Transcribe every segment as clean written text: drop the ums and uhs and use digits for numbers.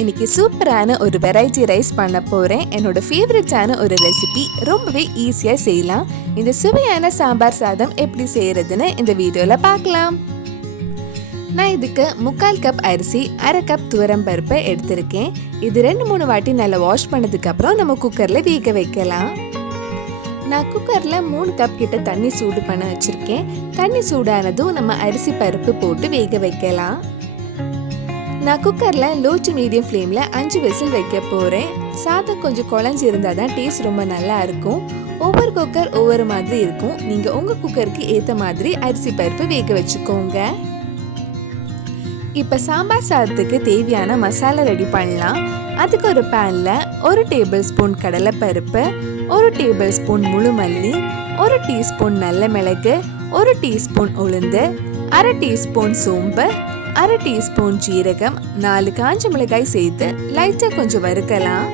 இன்னைக்கு சூப்பரான ஒரு வெரைட்டி ரைஸ் பண்ண போகிறேன். என்னோட ஃபேவரட்டான ஒரு ரெசிபி, ரொம்பவே ஈஸியாக செய்யலாம். இந்த சுவையான சாம்பார் சாதம் எப்படி செய்கிறதுன்னு இந்த வீடியோவில் பார்க்கலாம். நான் இதுக்கு 3/4 கப் அரிசி, 1/2 கப் துவரம் பருப்பு எடுத்திருக்கேன். இது 2-3 வாட்டி நல்லா வாஷ் பண்ணதுக்கப்புறம் நம்ம குக்கரில் வேக வைக்கலாம். நான் குக்கரில் 3 கப் கிட்ட தண்ணி சூடு பண்ண வச்சுருக்கேன். தண்ணி சூடானதும் நம்ம அரிசி பருப்பு போட்டு வேக வைக்கலாம். நான் குக்கரில் லோ டு மீடியம் ஃப்ளேமில் 5 விசில் வைக்க போகிறேன். சாதம் கொஞ்சம் குழஞ்சி இருந்தால் தான் டேஸ்ட் ரொம்ப நல்லா இருக்கும். ஒவ்வொரு குக்கர் ஒவ்வொரு மாதிரி இருக்கும். நீங்கள் உங்கள் குக்கருக்கு ஏற்ற மாதிரி அரிசி பருப்பு வேக வச்சுக்கோங்க. இப்போ சாம்பார் சாதத்துக்கு தேவையான மசாலா ரெடி பண்ணலாம். அதுக்கு ஒரு பேனில் 1 டேபிள் ஸ்பூன் கடலைப்பருப்பு, 1 டேபிள் ஸ்பூன் முழு மல்லி, 1 டீஸ்பூன் நல்ல மிளகு, 1 டீஸ்பூன் உளுந்து, 1/2 டீஸ்பூன் சோம்பு, 1/2 டீஸ்பூன் ஜீரகம், 4 காஞ்ச மிளகாய் சேர்த்து லைட்டாக கொஞ்சம் வறுக்கலாம்.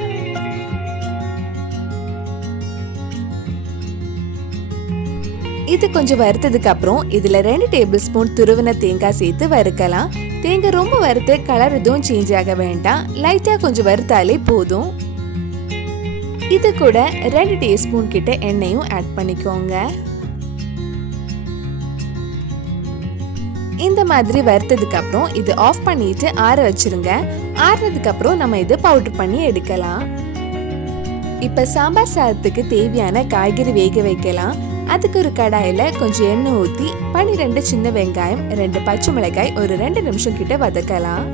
இது கொஞ்சம் வறுத்ததுக்கு அப்புறம் இதில் 2 டேபிள் ஸ்பூன் துருவின தேங்காய் சேர்த்து வறுக்கலாம். தேங்காய் ரொம்ப வறுத்து கலர் எதுவும் சேஞ்ச் ஆக வேண்டாம், லைட்டாக கொஞ்சம் வறுத்தாலே போதும். இது கூட 2 டீஸ்பூன் கிட்ட எண்ணெயும் ஆட் பண்ணிக்கோங்க. இந்த மாதிரி வறுத்ததுக்கு அப்புறம் இது ஆஃப் பண்ணிட்டு ஆற வச்சிருங்க. ஆறுனதுக்கு அப்புறம் நம்ம இது பவுடர் பண்ணி எடுக்கலாம். இப்ப சாம்பார் சாதத்துக்கு தேவையான காய்கறி வேக வைக்கலாம். அதுக்கு ஒரு கடாயில கொஞ்சம் எண்ணெய் ஊற்றி 12 சின்ன வெங்காயம், 2 பச்சை மிளகாய் ஒரு 2 நிமிஷம் கிட்ட வதக்கலாம்.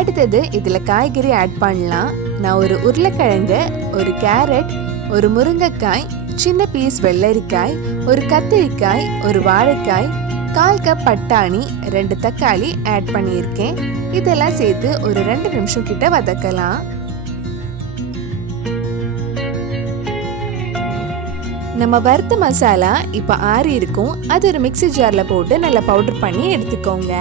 அடுத்தது இதுல காய்கறி ஆட் பண்ணலாம். நான் ஒரு உருளைக்கிழங்கு, ஒரு கேரட், ஒரு முருங்கைக்காய், சின்ன பீஸ் வெள்ளரிக்காய், ஒரு கத்திரிக்காய், ஒரு வாழைக்காய், 1/4 கப் பட்டாணி, 2 தக்காளி ஆட் பண்ணியிருக்கேன். இதெல்லாம் சேர்த்து ஒரு 2 நிமிஷம் கிட்ட வதக்கலாம். நம்ம வறுத்த மசாலா இப்போ ஆறி இருக்கும். அது ஒரு மிக்ஸி ஜார்ல போட்டு நல்லா பவுடர் பண்ணி எடுத்துக்கோங்க.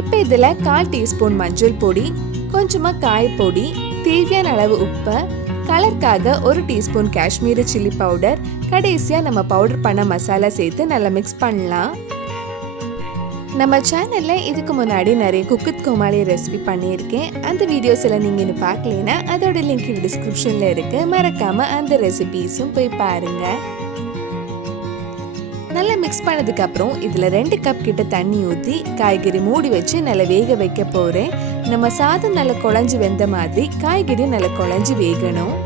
இப்போ இதில் 1/4 டீஸ்பூன் மஞ்சள் பொடி, கொஞ்சமா காயப்பொடி, தேவையான அளவு உப்பு, கலருக்காக 1 டீஸ்பூன் காஷ்மீரி சில்லி பவுடர், கடைசியா நம்ம பவுடர் பண்ண மசாலா சேர்த்து நல்லா மிக்ஸ் பண்ணலாம். நம்ம சேனல்ல இதுக்கு முன்னாடி நிறைய குக் கோமாளி ரெசிபி பண்ணியிருக்கேன். அந்த வீடியோஸ் எல்லாம் நீங்க இன்னும் பார்க்கலனா அதோட லிங்க் டிஸ்கிரிப்ஷன்ல இருக்கு. மறக்காம அந்த ரெசிபிஸும் போய் பாருங்க. நல்லா மிக்ஸ் பண்ணதுக்கு அப்புறம் இதுல 2 கப் கிட்ட தண்ணி ஊற்றி காய்கறி மூடி வச்சு நல்லா வேக வைக்க போறேன். நம்ம சாதம் நல்லா குழஞ்சு வெந்த மாதிரி காய்கறி நல்லா குழஞ்சு வேகணும்.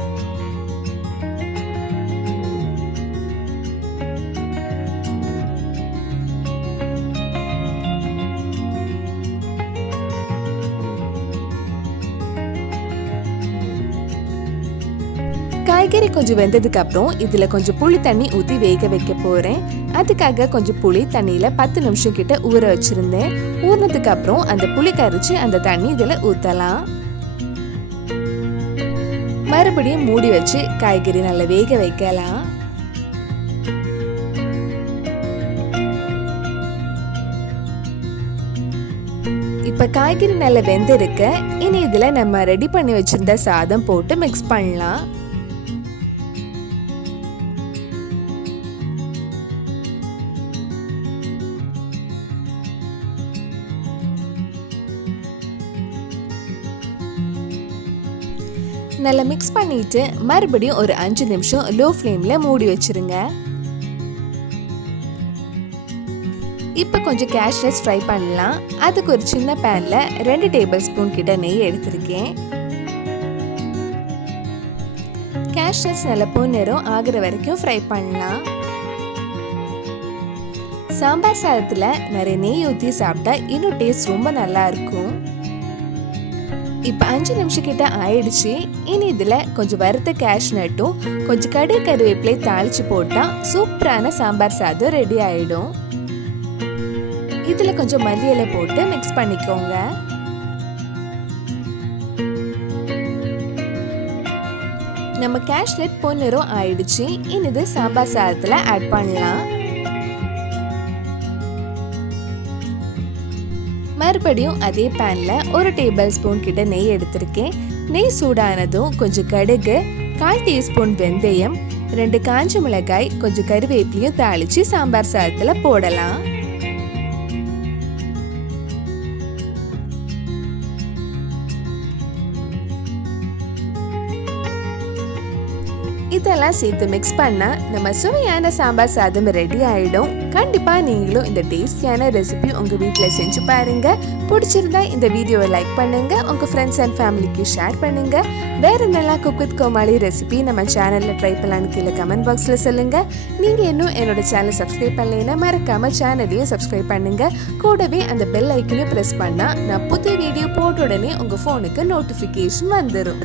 காய்கறி கொஞ்சம் வெந்ததுக்கு அப்புறம் இதுல கொஞ்சம் புளி தண்ணி ஊற்றி வேக வைக்க போறேன். அதுக்காக கொஞ்சம் புளி தண்ணியில 10 நிமிஷம் கிட்ட ஊற வச்சிருந்தேன். ஊறினதுக்கு அப்புறம் அந்த புளி கரைச்சு அந்த தண்ணி இதுல ஊத்தலாம். மறுபடியும் மூடி வச்சு காய்கறி நல்லா வேக வைக்கலாம். இப்ப காய்கறி நல்லா வெந்திருக்கு. இனி இதுல நம்ம ரெடி பண்ணி வச்சிருந்த சாதம் போட்டு மிக்ஸ் பண்ணலாம். நல்லா மிக்ஸ் பண்ணிட்டு மறுபடியும் ஒரு 5 நிமிஷம் லோ ஃப்ளேம்ல மூடி வச்சிருங்க. இப்போ கொஞ்சம் கேஷ்நட்ஸ் ஃப்ரை பண்ணலாம். அதுக்கு ஒரு சின்ன பேன்ல 2 டேபிள் ஸ்பூன் கிட்ட நெய் எடுத்திருக்கேன். கேஷ்நட்ஸ் நல்லா பொன்னிறம் ஆகுற வரைக்கும் ஃப்ரை பண்ணலாம். சாம்பார் சாதத்துல நிறைய நெய் ஊற்றி சாப்பிட்டா இன்னும் டேஸ்ட் ரொம்ப நல்லா இருக்கும். இப்போ 5 நிமிஷம் கிட்ட ஆயிடுச்சு. இனி இதுல கொஞ்சம் வறுத்த கேஷ்நட்டும் கொஞ்சம் கருவேப்பிலை தாளிச்சு போட்டா சூப்பரான சாம்பார் சாதம் ரெடி ஆயிடும். இதுல கொஞ்சம் மல்லி இலை போட்டு மிக்ஸ் பண்ணிக்கோங்க. நம்ம கேஷ்நட் பொன்னிறம் ஆயிடுச்சு. இனி இது சாம்பார் சாதத்துல ஆட் பண்ணலாம். மறுபடியும் அதே பேன்ல 1 டேபிள் ஸ்பூன் கிட்ட நெய் எடுத்திருக்கேன். நெய் சூடானதும் கொஞ்சம் கடுகு, 1/4 டீஸ்பூன் வெந்தயம், 2 காஞ்ச மிளகாய், கொஞ்சம் கறிவேப்பிலையும் தாளிச்சு சாம்பார் சாதத்துல போடலாம். இதெல்லாம் சேர்த்து மிக்ஸ் பண்ணா நம்ம சுவையான சாம்பார் சாதம் ரெடி ஆயிடும். கண்டிப்பா நீங்களும் இந்த டேஸ்டியான ரெசிபி உங்க வீட்ல செஞ்சு பாருங்க. பிடிச்சிருந்தா இந்த வீடியோவை லைக் பண்ணுங்க, உங்க ஃப்ரெண்ட்ஸ் அண்ட் ஃபேமிலிக்கு ஷேர் பண்ணுங்க. வேற நல்லா குக் வித் கோமாளி ரெசிபி நம்ம சேனல்ல ட்ரை பண்ணலான்னு கீழே கமெண்ட் பாக்ஸ்ல சொல்லுங்க. நீங்க இன்னும் என்னோட சேனல் சப்ஸ்கிரைப் பண்ணலைன்னா மறக்காம சேனலையும் சப்ஸ்கிரைப் பண்ணுங்க. கூடவே அந்த பெல் ஐக்கனையும் பிரஸ் பண்ணா நான் புதிய வீடியோ போட்ட உடனே உங்க போனுக்கு நோட்டிபிகேஷன் வந்துடும்.